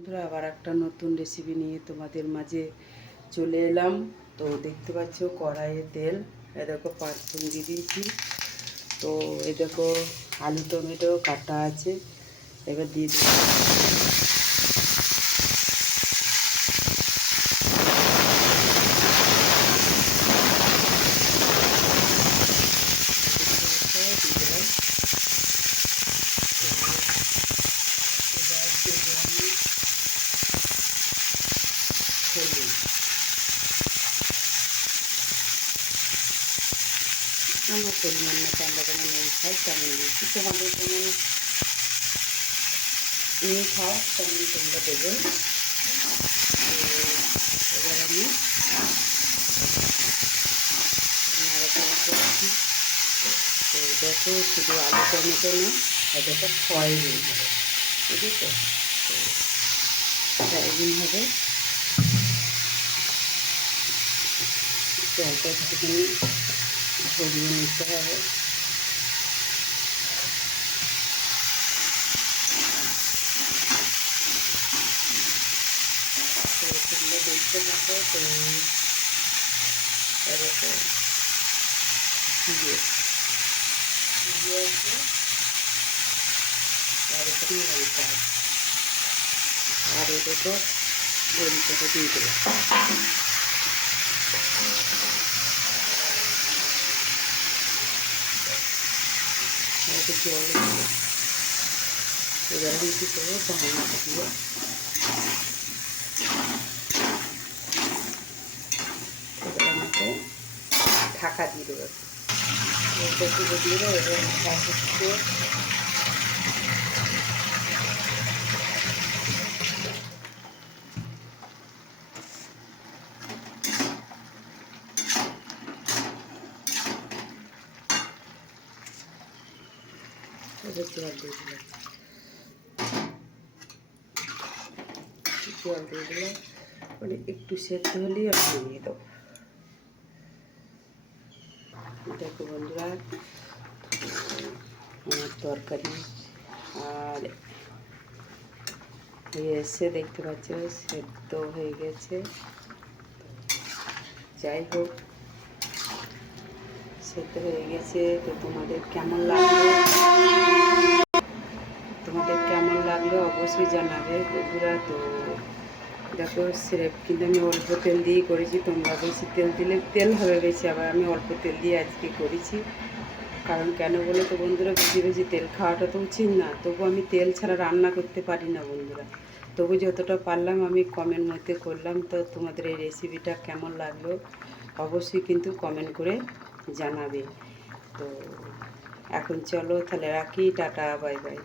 বন্ধুরা, আবার একটা নতুন রেসিপি নিয়ে তোমাদের মাঝে চলে এলাম। তো দেখতে পাচ্ছ কড়াইয়ে তেল, এ দেখো পাঁচফোড়ন দিয়ে দিয়েছি। তো এ দেখো আলু টমেটো কাটা আছে, এবার দিয়ে দিচ্ছি। আমার পরিমাণ মতো আমরা যেমন নুন খাই তেমন দিয়েছি, তোমাদের যেমন নুন খাও তেমন তোমরা দেবে। এবার আমি নাড়াচাড়া করছি। তো দেখো শুধু আলু টমেটো না, এটা সয়াবিন হবে, বুঝেছো? তো সয়াবিন হবে, জলটা একটুখানি ঝরিয়ে নিতে হবে। তো তোমরা দেখতে থাকো। তো এরকম ভিজে আছে, আর এখানে লঙ্কা আছে, আর এর উপর লঙ্কাটা দিয়ে দেবো। একটু জল দেবো। এবার আমি কী করবো, ঢাকনাটা দিয়ে এবার আমাকে ঢাকা দিয়ে দেবো। এটা তুলে দিয়ে দেবো। এবার হচ্ছে এবার জল দিয়ে দিলাম, জল দিয়ে দিলাম। মানে একটু সেদ্ধ হলেই আমি নামিয়ে দেবো। দেখো বন্ধুরা, আমার তরকারি আর হয়ে এসে দেখতে পাচ্ছ সেদ্ধ হয়ে গেছে। যাই হোক, সেদ্ধ হয়ে গেছে। তো তোমাদের কেমন লাগলো অবশ্যই জানাবে বন্ধুরা। তো দেখো স্রেফ কিন্তু আমি অল্প তেল দিয়েই করেছি, তোমরা বেশি তেল দিলে তেল হবে বেশি, আবার আমি অল্প তেল দিয়ে আজকে করেছি। কারণ কেন বলো তো বন্ধুরা, বেশি বেশি তেল খাওয়াটা তো উচিত না। তবু আমি তেল ছাড়া রান্না করতে পারি না বন্ধুরা। তবু যতটা পারলাম আমি কমেন্ট মধ্যে করলাম। তো তোমাদের এই রেসিপিটা কেমন লাগলো অবশ্যই কিন্তু কমেন্ট করে জানাবে। তো এখন চলো তাহলে রাখি, টাটা বাই বাই।